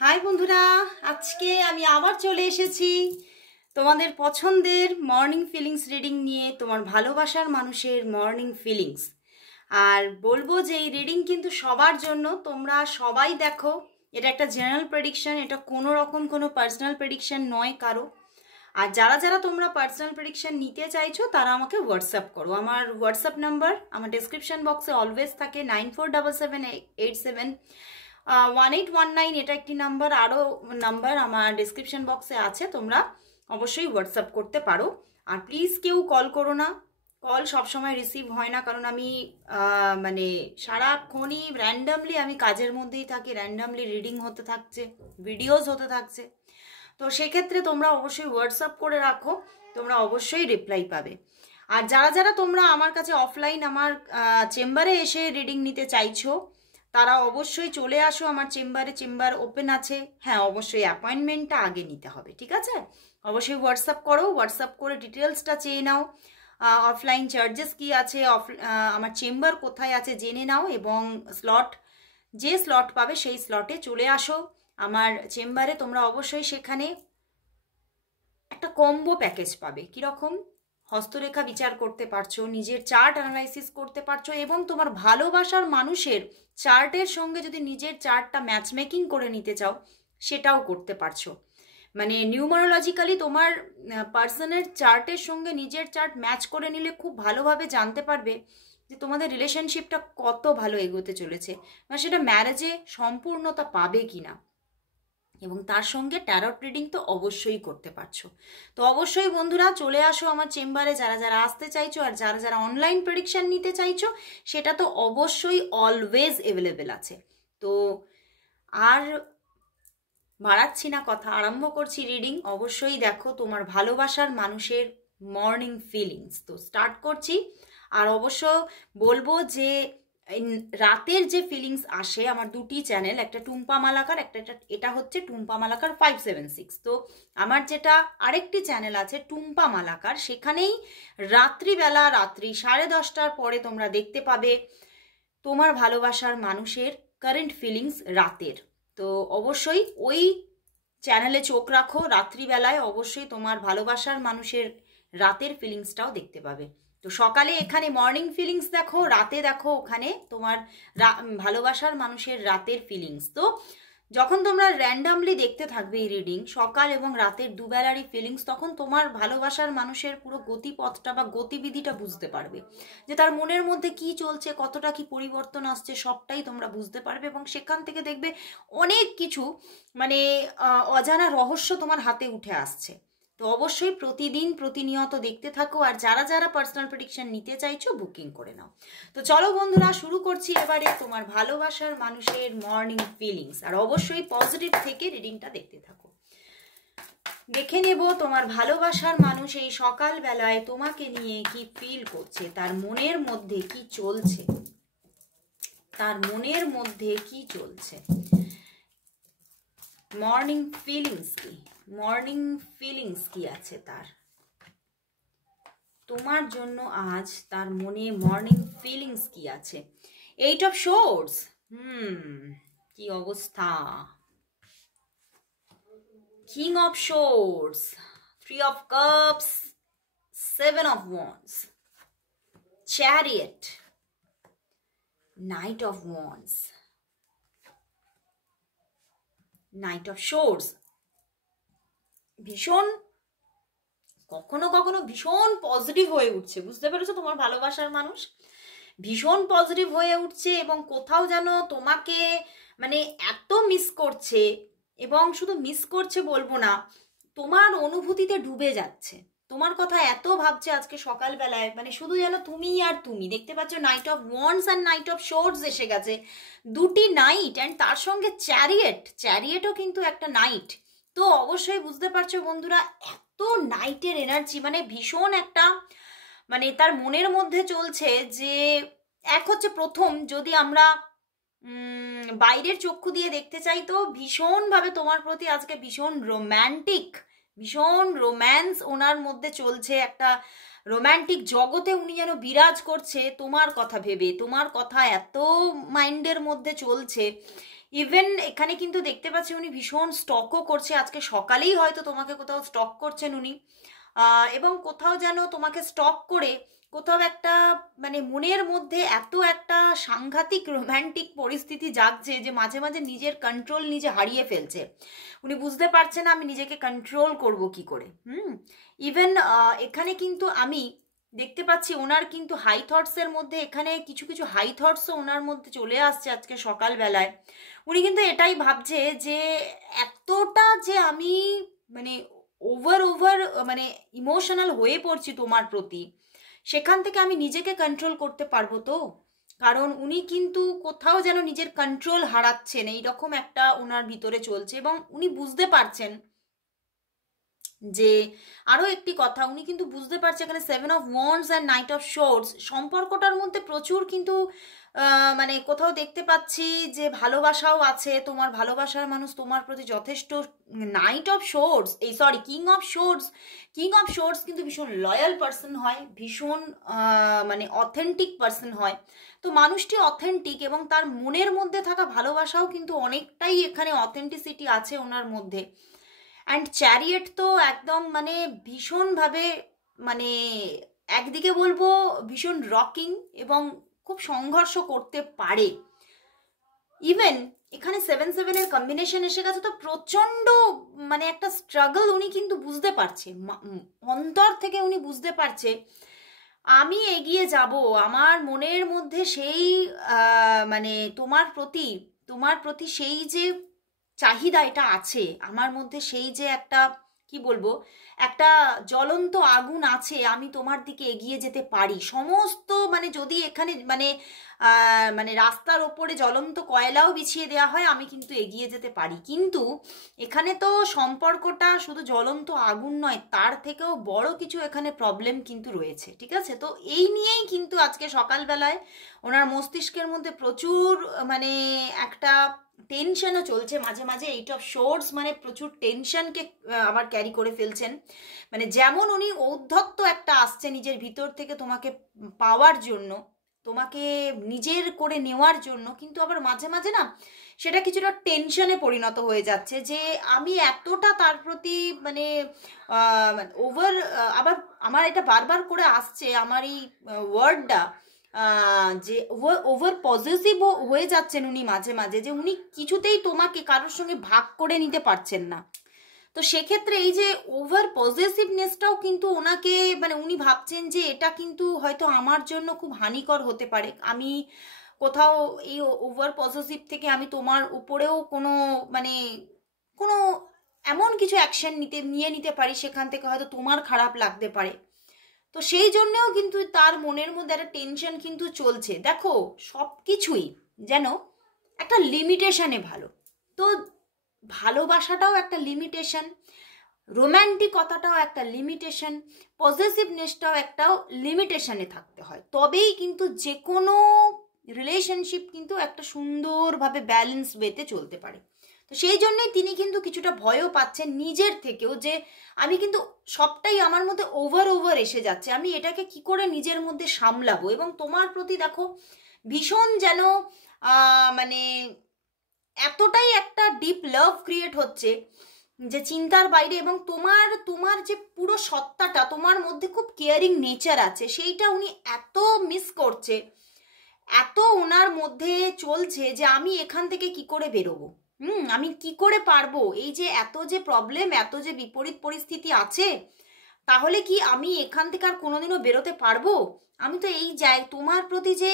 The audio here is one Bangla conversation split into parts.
হাই বন্ধুরা, আজকে আমি আবার চলে এসেছি তোমাদের পছন্দের মর্নিং ফিলিংস রিডিং নিয়ে। তোমার ভালোবাসার মানুষের মর্নিং ফিলিংস। আর বলবো যে এই রিডিং কিন্তু সবার জন্য, তোমরা সবাই দেখো। এটা একটা জেনারেল প্রেডিকশন, এটা কোনো রকম কোনো পার্সোনাল প্রেডিকশন নয় কারো। আর যারা যারা তোমরা পার্সোনাল প্রেডিকশন নিতে চাইছো তারা আমাকে হোয়াটসঅ্যাপ করো। আমার হোয়াটসঅ্যাপ নাম্বার আমার ডেসক্রিপশন বক্সে অলওয়েজ থাকে 9477871819। এটা একটি নাম্বার, আরও নাম্বার আমার ডেসক্রিপশন বক্সে আছে, তোমরা অবশ্যই হোয়াটসঅ্যাপ করতে পারো। আর প্লিজ কেউ কল করো না, কল সবসময় রিসিভ হয় না, কারণ আমি মানে সারাক্ষণই র্যান্ডামলি আমি কাজের মধ্যেই থাকি, র্যান্ডামলি রিডিং হতে থাকছে, ভিডিওস হতে থাকছে। তো সেক্ষেত্রে তোমরা অবশ্যই হোয়াটসঅ্যাপ করে রাখো, তোমরা অবশ্যই রিপ্লাই পাবে। আর যারা যারা তোমরা আমার কাছে অফলাইন আমার চেম্বারে এসে রিডিং নিতে চাইছো তারা অবশ্যই চলে আসো আমার চেম্বারে। চেম্বার ওপেন আছে, হ্যাঁ অবশ্যই অ্যাপয়েন্টমেন্টটা আগে নিতে হবে, ঠিক আছে? অবশ্যই হোয়াটসঅ্যাপ করো, হোয়াটসঅ্যাপ করে ডিটেলসটা চেয়ে নাও, অফলাইন চার্জেস কি আছে, আমার চেম্বার কোথায় আছে জেনে নাও, এবং যে স্লট পাবে সেই স্লটে চলে আসো আমার চেম্বারে। তোমরা অবশ্যই সেখানে একটা কম্বো প্যাকেজ পাবে। কীরকম? হস্তরেখা বিচার করতে পারছো, নিজের চার্ট অ্যানালাইসিস করতে পারছো, এবং তোমার ভালোবাসার মানুষের চার্টের সঙ্গে যদি নিজের চার্টটা ম্যাচমেকিং করে নিতে চাও সেটাও করতে পারছো। মানে নিউমারোলজিক্যালি তোমার পার্সনের চার্টের সঙ্গে নিজের চার্ট ম্যাচ করে নিলে খুব ভালোভাবে জানতে পারবে যে তোমাদের রিলেশনশিপটা কত ভালো এগোতে চলেছে, মানে সেটা ম্যারেজে সম্পূর্ণতা পাবে কি না। এবং তার সঙ্গে ট্যারট রিডিং তো অবশ্যই করতে পারছো। তো অবশ্যই বন্ধুরা চলে আসো আমার চেম্বারে, যারা যারা আসতে চাইছো। আর যারা যারা অনলাইন প্রেডিকশন নিতে চাইছো সেটা তো অবশ্যই অলওয়েজ অ্যাভেলেবেল আছে। তো আর বাড়াচ্ছি না কথা, আরম্ভ করছি রিডিং। অবশ্যই দেখো তোমার ভালোবাসার মানুষের মর্নিং ফিলিংস, তো স্টার্ট করছি। আর অবশ্য বলবো যে রাতের যে ফিলিংস আসে, আমার দুটি চ্যানেল, একটা টুম্পা মালাকার, এটা হচ্ছে টুম্পা মালাকার 576। তো আমার যেটা আরেকটি চ্যানেল আছে টুম্পা মালাকার, সেখানেই রাত্রিবেলা, রাত্রি 10:30টার পরে তোমরা দেখতে পাবে তোমার ভালোবাসার মানুষের কারেন্ট ফিলিংস রাতের। তো অবশ্যই ওই চ্যানেলে চোখ রাখো, রাত্রিবেলায় অবশ্যই তোমার ভালোবাসার মানুষের রাতের ফিলিংসটাও দেখতে পাবে। তো সকালে এখানে মর্নিং ফিলিংস দেখো, রাতে দেখো ওখানে তোমার ভালোবাসার মানুষের রাতের ফিলিংস। তো যখন তোমরা র্যান্ডামলি দেখতে থাকবে এই রিডিং, সকাল এবং রাতের দুবেলারই ফিলিংস, তখন তোমার ভালোবাসার মানুষের পুরো গতিপথটা বা গতিবিধিটা বুঝতে পারবে, যে তার মনের মধ্যে কি চলছে, কতটা কি পরিবর্তন আসছে, সবটাই তোমরা বুঝতে পারবে। এবং সেখান থেকে দেখবে অনেক কিছু, মানে অজানা রহস্য তোমার হাতে উঠে আসছে। তো অবশ্যই প্রতিদিন প্রতিনিয়ত দেখতে থাকো। আর যারা যারা পার্সোনাল প্রেডিকশন নিতে চাইছো বুকিং করে নাও। তো চলো বন্ধুরা শুরু করছি এবারে তোমার ভালোবাসার মানুষের মর্নিং ফিলিংস। আর অবশ্যই পজিটিভ থেকে রিডিংটা দেখতে থাকো। দেখে নেব তোমার ভালোবাসার মানুষ এই সকালবেলায় তোমাকে নিয়ে কি ফিল করছে, তার মনের মধ্যে কি চলছে, তার মনের মধ্যে কি চলছে। মর্নিং ফিলিংস কি, মর্নিং ফিলিংস কি আছে তার তোমার জন্য আজ, তার মনে মর্নিং ফিলিংস কি আছে। 8 অফ সোর্ডস, কি অবস্থা। King of swords, 3 of cups, 7 of wands, chariot, night of wands, night of swords. ভীষণ কখনো কখনো ভীষণ পজিটিভ হয়ে উঠছে, বুঝতে পেরেছো? তোমার ভালোবাসার মানুষ ভীষণ পজিটিভ হয়ে উঠছে, এবং কোথাও যেন তোমাকে মানে এত মিস করছে, এবং শুধু মিস করছে বলবো না, তোমার অনুভূতিতে ডুবে যাচ্ছে, তোমার কথা এত ভাবছে আজকে সকালবেলায়, মানে শুধু যেন তুমি আর তুমি। দেখতে পাচ্ছ নাইট অফ ওয়ান্ডস আর নাইট অফ সোর্ডস এসে গেছে, দুটি নাইট, অ্যান্ড তার সঙ্গে চ্যারিয়েটও কিন্তু একটা নাইট। তো অবশ্যই বুঝতে পারছো বন্ধুরা, এত নাইটের এনার্জি, মানে ভীষণ একটা, মানে তার মনের মধ্যে চলছে যে এক হচ্ছে প্রথম, যদি আমরা বাইরের চক্ষু দিয়ে দেখতে চাই তো ভীষণভাবে তোমার প্রতি আজকে ভীষণ রোম্যান্টিক, ভীষণ রোম্যান্স ওনার মধ্যে চলছে, একটা রোম্যান্টিক জগতে উনি যেন বিরাজ করছে তোমার কথা ভেবে, তোমার কথা এত মাইন্ডের মধ্যে চলছে, ইভেন এখানে কিন্তু দেখতে পাচ্ছি উনি ভীষণ স্টকও করছে, আজকে সকালেই হয়তো তোমাকে কোথাও স্টক করছেন উনি, এবং কোথাও যেন তোমাকে স্টক করে কোথাও একটা মানে মনের মধ্যে এত একটা সাংঘাতিক রোম্যান্টিক পরিস্থিতি জাগছে যে মাঝে মাঝে নিজের কন্ট্রোল নিজে হারিয়ে ফেলছে। উনি বুঝতে পারছে না আমি নিজেকে কন্ট্রোল করব কি করে। ইভেন এখানে কিন্তু আমি দেখতে পাচ্ছি ওনার কিন্তু হাই থটসের মধ্যে এখানে কিছু কিছু হাই থটসও ওনার মধ্যে চলে আসছে আজকে সকালবেলায়। উনি কিন্তু এটাই ভাবছে যে এতটা যে আমি মানে ওভার মানে ইমোশনাল হয়ে পড়ছি তোমার প্রতি, সেখান থেকে আমি নিজেকে কন্ট্রোল করতে পারবো তো। কারণ উনি কিন্তু কোথাও যেন নিজের কন্ট্রোল হারাচ্ছেন, এইরকম একটা ওনার ভিতরে চলছে। এবং উনি বুঝতে পারছেন যে আরও একটি কথা, উনি কিন্তু বুঝতে পারছে এখানে 7 of wands and knight of swords সম্পর্কটার মধ্যে প্রচুর কিন্তু মানে কোথাও দেখতে পাচ্ছি যে ভালোবাসাও আছে, তোমার ভালোবাসার মানুষ তোমার প্রতি যথেষ্ট। নাইট অফ শোর্ডস কিং অফ শোর্ডস কিন্তু ভীষণ লয়াল পার্সন হয়, ভীষণ মানে অথেন্টিক পার্সন হয়। তো মানুষটি অথেন্টিক এবং তার মনের মধ্যে থাকা ভালোবাসাও কিন্তু অনেকটাই এখানে অথেন্টিসিটি আছে ওনার মধ্যে। অ্যান্ড চ্যারিয়েট তো একদম মানে ভীষণভাবে মানে একদিকে বলবো ভীষণ রকিং এবং খুব সংঘর্ষ করতে পারে। ইভেন এখানে 7-7 কম্বিনেশন এসে গেছে, তো প্রচণ্ড মানে একটা স্ট্রাগল উনি কিন্তু বুঝতে পারছে, অন্তর থেকে উনি বুঝতে পারছে আমি এগিয়ে যাব। আমার মনের মধ্যে সেই মানে তোমার প্রতি সেই যে চাহিদা এটা আছে আমার মধ্যে, সেই যে একটা কি বলবো একটা জ্বলন্ত আগুন আছে, আমি তোমার দিকে এগিয়ে যেতে পারি। সমস্ত মানে যদি এখানে মানে মানে রাস্তার ওপরে জ্বলন্ত কয়লাও বিছিয়ে দেওয়া হয় আমি কিন্তু এগিয়ে যেতে পারি। কিন্তু এখানে তো সম্পর্কটা শুধু জ্বলন্ত আগুন নয়, তার থেকেও বড় কিছু এখানে প্রবলেম কিন্তু রয়েছে, ঠিক আছে? তো এই নিয়েই কিন্তু আজকে সকালবেলায় ওনার মস্তিষ্কের মধ্যে প্রচুর মানে একটা টেনশনও চলছে মাঝে মাঝে। 8 অফ শোর্ডস মানে প্রচুর টেনশনকে আবার ক্যারি করে ফেলছেন। মানে যেমন উনি ঔদ্ধত্য একটা আসছে নিজের ভিতর থেকে তোমাকে পাওয়ার জন্য, তোমাকে নিজের করে নেওয়ার জন্য, কিন্তু আবার মাঝে মাঝে না সেটা কিছুটা টেনশনে পরিণত হয়ে যাচ্ছে যে আমি এতটা তার প্রতি মানে ওভার, আবার আমার এটা বারবার করে আসছে আমার এই ওয়ার্ডটা যে ওভার পজিটিভ হয়ে যাচ্ছেন উনি মাঝে মাঝে, যে উনি কিছুতেই তোমাকে কারোর সঙ্গে ভাগ করে নিতে পারছেন না। তো সেক্ষেত্রে এই যে ওভার পজিটিভনেসটাও কিন্তু ওনাকে মানে উনি ভাবছেন যে এটা কিন্তু হয়তো আমার জন্য খুব হানিকর হতে পারে। আমি কোথাও এই ওভার পজিটিভ থেকে আমি তোমার উপরেও কোনো মানে কোনো এমন কিছু অ্যাকশন নিয়ে নিতে পারি, সেখান থেকে হয়তো তোমার খারাপ লাগতে পারে। তো সেই জন্যও কিন্তু তার মনের মধ্যে একটা টেনশন কিন্তু চলছে। দেখো সব কিছুই যেন একটা লিমিটেশনে ভালো, তো ভালোবাসাটাও একটা লিমিটেশন, রোম্যান্টিকতাটাও একটা লিমিটেশন, পজিটিভনেসটাও একটা লিমিটেশনে থাকতে হয়, তবেই কিন্তু যে কোনো রিলেশনশিপ কিন্তু একটা সুন্দরভাবে ব্যালেন্স ওয়েতে চলতে পারে। তো সেই জন্যই তিনি কিন্তু কিছুটা ভয়ও পাচ্ছেন নিজের থেকেও, যে আমি কিন্তু সবটাই আমার মধ্যে ওভার এসে যাচ্ছে, আমি এটাকে কি করে নিজের মধ্যে সামলাবো। এবং তোমার প্রতি দেখো ভীষণ যেন মানে এতটাই একটা ডিপ লাভ ক্রিয়েট হচ্ছে যে চিন্তার বাইরে। এবং তোমার যে পুরো সত্তাটা, তোমার মধ্যে খুব কেয়ারিং নেচার আছে, সেইটা উনি এত মিস করছে, এত ওনার মধ্যে চলছে যে আমি এখান থেকে কি করে বেরোবো, আমি কি করে পারবো, এই যে এত যে প্রবলেম, এত যে বিপরীত পরিস্থিতি আছে, তাহলে কি আমি এখান থেকে আর কোনোদিনও বেরোতে পারবো? আমি তো এই তোমার প্রতি যে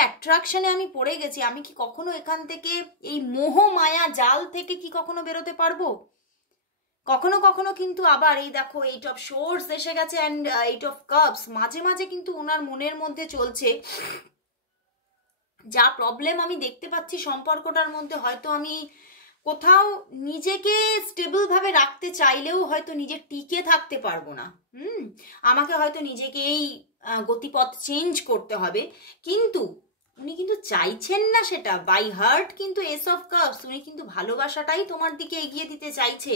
অ্যাট্রাকশনে আমি পড়ে গেছি, আমি কি কখনো এখান থেকে এই মোহ মায়া জাল থেকে কি কখনো বেরোতে পারবো? কখনো কখনো কিন্তু আবার এই দেখো 8 অফ শোর্ডস এসে গেছে অ্যান্ড 8 অফ কাপস, মাঝে মাঝে কিন্তু ওনার মনের মধ্যে চলছে যা প্রবলেম আমি দেখতে পাচ্ছি সম্পর্কটার মধ্যে, হয়তো আমি কোথাও নিজেকে স্টেবল ভাবে রাখতে চাইলেও হয়তো নিজে টিকে থাকতে পারবো না। আমাকে হয়তো নিজেকেই গতিপথ চেঞ্জ করতে হবে। কিন্তু উনি কিন্তু চাইছেন না সেটা, বাই হার্ট কিন্তু এস অফ কাপস, উনি কিন্তু ভালোবাসাটাই তোমার দিকে এগিয়ে দিতে চাইছে,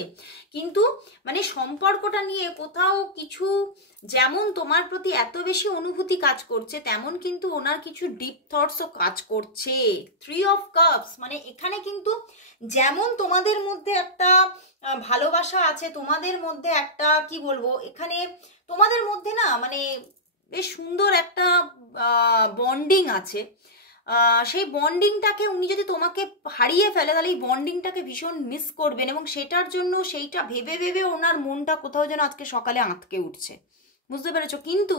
কিন্তু মানে সম্পর্কটা নিয়ে কোথাও কিছু, যেমন তোমার প্রতি এত বেশি অনুভূতি কাজ করছে, তেমন কিন্তু ওনার কিছু ডিপ থটসও কাজ করছে। 3 অফ কাপস মানে এখানে কিন্তু যেমন তোমাদের মধ্যে একটা ভালোবাসা আছে, তোমাদের মধ্যে একটা কি বলবো, এখানে তোমাদের মধ্যে না মানে বেশ সুন্দর একটা বন্ডিং আছে, সেই বন্ডিংটাকে উনি যদি তোমাকে হারিয়ে ফেলে তাহলে এই বন্ডিংটাকে ভীষণ মিস করবেন, এবং সেটার জন্য সেইটা ভেবে ভেবে ওনার মনটা কোথাও যেন আজকে সকালে আঁতকে উঠছে, বুঝতে পেরেছো? কিন্তু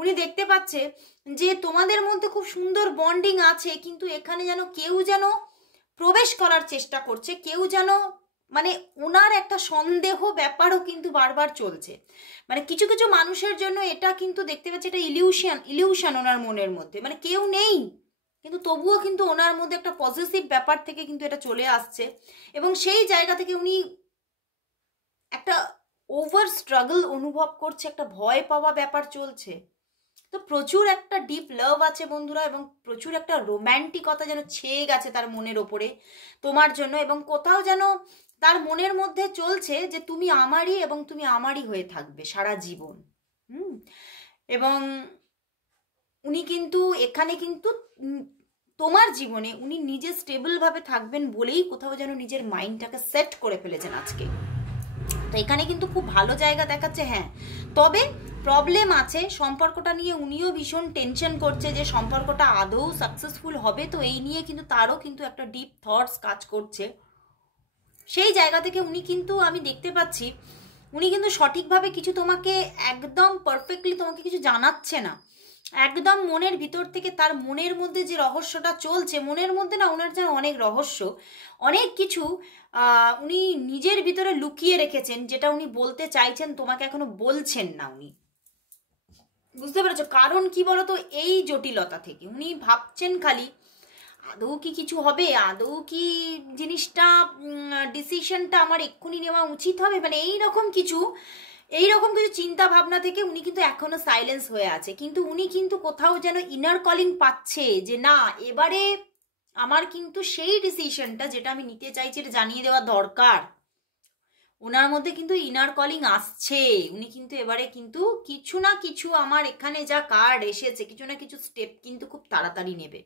উনি দেখতে পাচ্ছে যে তোমাদের মধ্যে খুব সুন্দর বন্ডিং আছে, কিন্তু এখানে যেন কেউ যেন প্রবেশ করার চেষ্টা করছে, কেউ যেন মানে ওনার একটা সন্দেহ ব্যাপারও কিন্তু বারবার চলছে। মানে কিছু কিছু মানুষের জন্য এটা কিন্তু দেখতে পাচ্ছি এটা ইলিউশন ওনার মনের মধ্যে, মানে কেউ নেই কিন্তু তবুও কিন্তু ওনার মধ্যে একটা পজিটিভ ব্যাপার থেকে কিন্তু এটা চলে আসছে, এবং সেই জায়গা থেকে উনি একটা ওভার স্ট্রাগল অনুভব করছে, একটা ভয় পাওয়া ব্যাপার চলছে। তো প্রচুর একটা ডিপ লাভ আছে বন্ধুরা, এবং প্রচুর একটা রোম্যান্টিকতা যেন ছেয়ে গেছে তার মনের ওপরে তোমার জন্য, এবং কোথাও যেন তার মনের মধ্যে চলছে যে তুমি আমারই, এবং তুমি আমারই হয়ে থাকবে সারা জীবন। এবং উনি কিন্তু এখানে কিন্তু তোমার জীবনে উনি নিজে স্টেবলভাবে থাকবেন বলেই কোথাও যেন নিজের মাইন্ডটাকে সেট করে ফেলেছেন আজকে। তো এখানে কিন্তু খুব ভালো জায়গা দেখাচ্ছে, হ্যাঁ, তবে প্রবলেম আছে সম্পর্কটা নিয়ে, উনিও ভীষণ টেনশন করছে যে সম্পর্কটা আদৌ সাকসেসফুল হবে, তো এই নিয়ে কিন্তু তারও কিন্তু একটা ডিপ থটস কাজ করছে। সেই জায়গা থেকে উনি কিন্তু আমি দেখতে পাচ্ছি উনি কিন্তু সঠিকভাবে কিছু তোমাকে একদম পারফেক্টলি তোমাকে কিছু জানাচ্ছে না, একদম মনের ভিতর থেকে তার মনের মধ্যে যে রহস্যটা চলছে, মনের মধ্যে না ওনার যেন অনেক রহস্য, অনেক কিছু উনি নিজের ভিতরে লুকিয়ে রেখেছেন, যেটা উনি বলতে চাইছেন তোমাকে এখনো বলছেন না উনি, বুঝতে পেরেছো? কারণ কি বলতো, এই জটিলতা থেকে উনি ভাবছেন খালি আদৌ কি কিছু হবে, আদৌ কি জিনিসটা ডিসিশনটা আমার এক্ষুনি নেওয়া উচিত হবে, মানে এইরকম কিছু চিন্তা ভাবনা থেকে উনি কিন্তু এখনো সাইলেন্স হয়ে আছে। কিন্তু উনি কিন্তু কোথাও যেন ইনার কলিং পাচ্ছে যে না, এবারে আমার কিন্তু সেই ডিসিশনটা যেটা আমি নিতে চাইছি এটা জানিয়ে দেওয়া দরকার। ওনার মধ্যে কিন্তু ইনার কলিং আসছে, উনি কিন্তু এবারে কিন্তু কিছু না কিছু, আমার এখানে যা কার্ড এসেছে, কিছু না কিছু স্টেপ কিন্তু খুব তাড়াতাড়ি নেবে।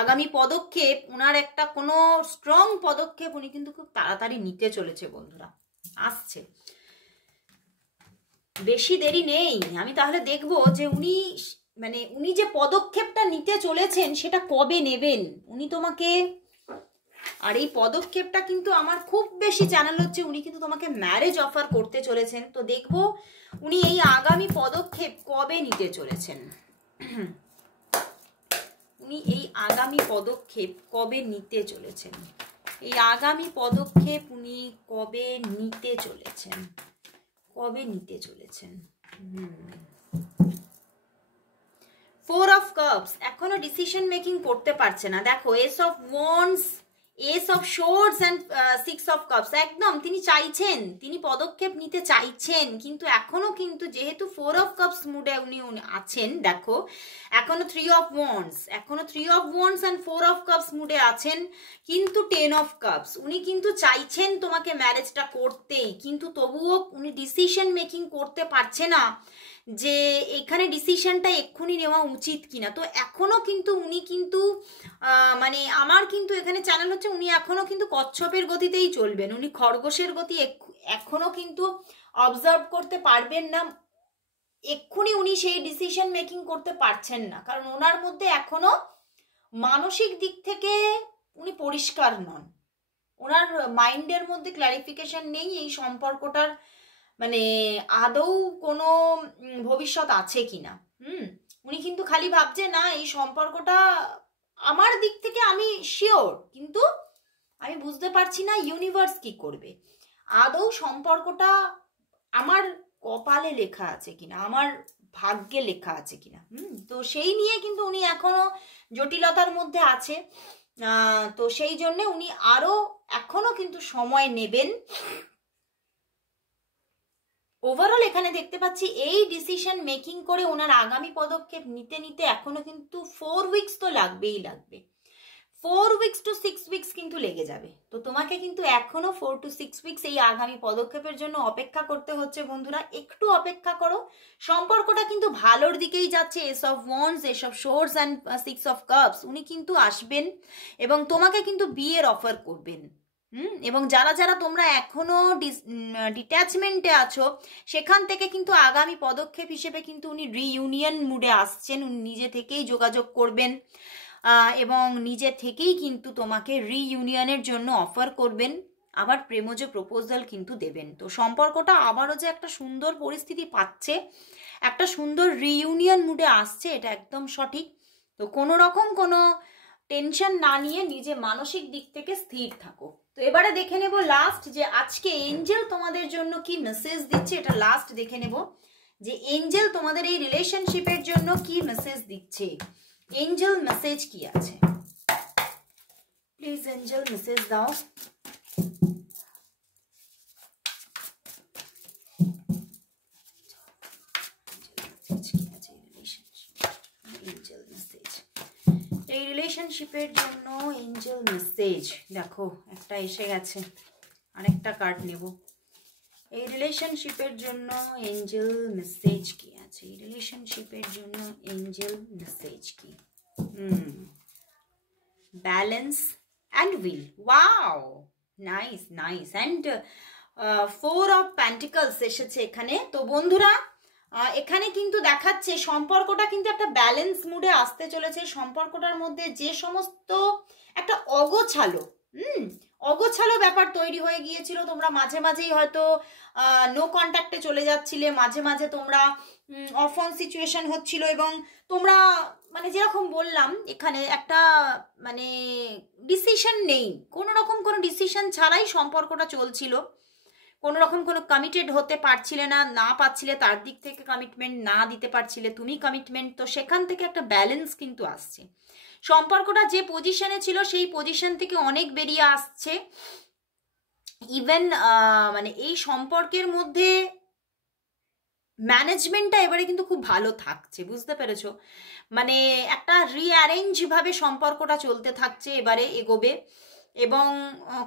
আগামী পদক্ষেপ ওনার একটা কোনো স্ট্রং পদক্ষেপ উনি কিন্তু খুব তাড়াতাড়ি নিতে চলেছে বন্ধুরা, আসছে, বেশি দেরি নেই। আমি তাহলে দেখবো যে উনি যে পদক্ষেপটা নিতে চলেছেন সেটা কবে নেবেন উনি তোমাকে, আর এই পদক্ষেপটা কিন্তু আমার খুব বেশি চ্যানেল হচ্ছে উনি কিন্তু তোমাকে ম্যারেজ অফার করতে চলেছেন। তো দেখবো উনি এই আগামী পদক্ষেপ কবে নিতে চলেছেন, উনি এই আগামী পদক্ষেপ কবে নিতে চলেছেন, এই আগামী পদক্ষেপ উনি কবে নিতে চলেছেন, কবে নিতে চলেছেন। 4 অফ কাপস এখনো ডিসিশন মেকিং করতে পারছে না। দেখো ace of wands, ace of swords and 6 of cups, একদম তিনি চাইছেন, তিনি পদক্ষেপ নিতে চাইছেন, কিন্তু এখনো কিন্তু যেহেতু 4 অফ কাপস মুডে উনি আছেন, দেখো এখনো 3 অফ ওয়ান্ডস, এখনো 3 of wands and 4 of cups মুডে আছেন, কিন্তু 10 অফ কাপস, উনি কিন্তু চাইছেন তোমাকে ম্যারেজটা করতেই, কিন্তু তবুও উনি ডিসিশন মেকিং করতে পারছে না যে এখানে ডিসিশনটা এক্ষুনি নেওয়া উচিত কিনা। তো এখনো কিন্তু উনি কিন্তু মানে আমার কিন্তু এখানে চ্যানেল হচ্ছে উনি এখনো কিন্তু কচ্ছপের গতিতেই চলবেন, উনি খরগোশের গতি এখনো কিন্তু অবজার্ভ করতে পারবেন না, এক্ষুনি উনি সেই ডিসিশন মেকিং করতে পারছেন না, কারণ ওনার মধ্যে এখনো মানসিক দিক থেকে উনি পরিষ্কার নন, ওনার মাইন্ডের মধ্যে ক্ল্যারিফিকেশন নেই এই সম্পর্কটার মানে আদৌ কোনো ভবিষ্যৎ আছে কিনা। উনি কিন্তু খালি ভাবছে না এই সম্পর্কটা আমার দিক থেকে আমি শিওর, কিন্তু আমি বুঝতে পারছি না ইউনিভার্স কি করবে, আদৌ সম্পর্কটা আমার কপালে লেখা আছে কিনা, আমার ভাগ্যে লেখা আছে কিনা। তো সেই নিয়ে কিন্তু উনি এখনো জটিলতার মধ্যে আছে, তো সেই জন্য উনি আরো এখনো কিন্তু সময় নেবেন ওভারঅল এখানে দেখতে পাচ্ছি এই ডিসিশন মেকিং করে ওনার আগামী পদক্ষেপ নিতে নিতে এখনো কিন্তু 4 উইকস তো লাগবেই লাগবে, 4 উইকস টু 6 উইকস কিন্তু লেগে যাবে। তো তোমাকে কিন্তু এখনো 4 টু 6 উইকস এই আগামী পদক্ষেপের জন্য অপেক্ষা করতে হচ্ছে বন্ধুরা, একটু অপেক্ষা করো। সম্পর্কটা কিন্তু ভালোর দিকেই যাচ্ছে। S of wands, ace of swords and 6 of cups, উনি কিন্তু আসবেন এবং তোমাকে কিন্তু বিয়ের অফার করবেন। এবং যারা যারা তোমরা এখনো ডিট্যাচমেন্টে আছো সেখান থেকে কিন্তু আগামী পদক্ষেপ হিসেবে কিন্তু উনি রিইউনিয়ন মুডে আসছেন, উনি নিজে থেকেই যোগাযোগ করবেন এবং নিজে থেকেই কিন্তু তোমাকে রিইউনিয়নের জন্য অফার করবেন, আবার প্রেমজ প্রপোজাল কিন্তু দেবেন। তো সম্পর্কটা আবারও যে একটা সুন্দর পরিস্থিতি পাচ্ছে, একটা সুন্দর রিইউনিয়ন মুডে আসছে, এটা একদম সঠিক। তো কোনো রকম কোনো টেনশন না নিয়ে নিজে মানসিক দিক থেকে স্থির থাকো। তো এবারে দেখে নেব লাস্ট যে আজকে এঞ্জেল তোমাদের জন্য কি মেসেজ দিচ্ছে, এটা লাস্ট দেখে নেব যে এঞ্জেল তোমাদের এই রিলেশনশিপের জন্য কি মেসেজ দিচ্ছে। এঞ্জেল মেসেজ কি আছে, প্লিজ এঞ্জেল মেসেজ দাও। এই রিলেশনশিপের জন্য এঞ্জেল মেসেজ দেখো একটা এসে গেছে, আরেকটা কার্ড নেব। এই রিলেশনশিপের জন্য এঞ্জেল মেসেজ কি আছে, এই রিলেশনশিপের জন্য এঞ্জেল মেসেজ কি? Balance and will, wow nice nice. And 4 of pentacles এসেছে এখানে। তো বন্ধুরা এখানে কিন্তু দেখাচ্ছে সম্পর্কটা কিন্তু একটা ব্যালেন্স মুডে আসতে চলেছে। সম্পর্কটার মধ্যে যে সমস্ত একটা অগোছালো ব্যাপার তৈরি হয়ে গিয়েছিল, তোমরা মাঝে মাঝেই হয়তো নো কন্ট্যাক্টে চলে যাচ্ছিলে, মাঝে মাঝে তোমরা অফ অন সিচুয়েশন হচ্ছিল এবং তোমরা মানে যেরকম বললাম এখানে একটা মানে ডিসিশন নেই, কোনো রকম কোনো ডিসিশন ছাড়াই সম্পর্কটা চলছিল, কোনো রকম কোনো কমিটেড হতে পারছিলে না পাচ্ছিলে, তার দিক থেকে কমিটমেন্ট না দিতে পারছিলে, তুমি কমিটমেন্ট। তো সেখান থেকে একটা ব্যালেন্স কিন্তু আসছে, সম্পর্কটা যে পজিশনে ছিল সেই পজিশন থেকে অনেক বেরিয়ে আসছে। ইভেন মানে এই সম্পর্কের মধ্যে ম্যানেজমেন্টটা এবারে কিন্তু খুব ভালো থাকছে, বুঝতে পেরেছো? মানে একটা রিঅ্যারেঞ্জ ভাবে সম্পর্কটা চলতে থাকছে, এবারে এগোবে এবং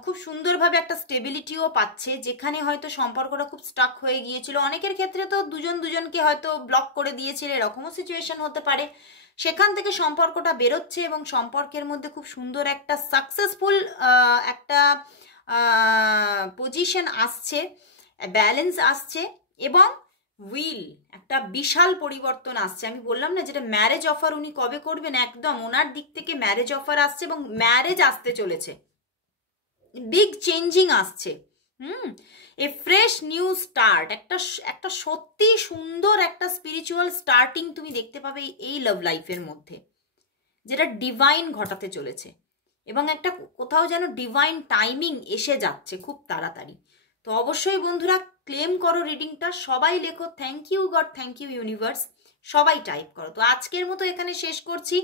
খুব সুন্দরভাবে একটা স্টেবিলিটিও পাচ্ছে। যেখানে হয়তো সম্পর্কটা খুব স্টাক হয়ে গিয়েছিল, অনেকের ক্ষেত্রে তো দুজনকে হয়তো ব্লক করে দিয়েছিল, এরকমও সিচুয়েশন হতে পারে, সেখান থেকে সম্পর্কটা বেরোচ্ছে এবং সম্পর্কের মধ্যে খুব সুন্দর একটা সাকসেসফুল একটা পজিশন আসছে, ব্যালেন্স আসছে এবং উইল একটা বিশাল পরিবর্তন আসছে। আমি বললাম না যেটা ম্যারেজ অফার উনি কবে করবেন, একদম ওনার দিক থেকে ম্যারেজ অফার আসছে এবং ম্যারেজ আসতে চলেছে, বিগ চেঞ্জিং আসছে। এ ফ্রেশ নিউ স্টার্ট, একটা সত্যি সুন্দর একটা স্পিরিচুয়াল স্টার্টিং তুমি দেখতে পাবে এই লাভ লাইফের মধ্যে, যেটা ডিভাইন ঘটাতে চলেছে এবং একটা কোথাও যেন ডিভাইন টাইমিং এসে যাচ্ছে খুব তাড়াতাড়ি। তো অবশ্যই বন্ধুরা ক্লেম করো রিডিংটা, সবাই লেখো thank you God, thank you universe, সবাই টাইপ করো। তো আজকের মতো এখানে শেষ করছি,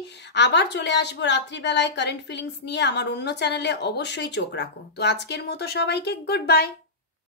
আবার চলে আসবো রাত্রিবেলায় কারেন্ট ফিলিংস নিয়ে। আমার অন্য চ্যানেলে অবশ্যই চোখ রাখো। তো আজকের মতো সবাইকে গুড বাই।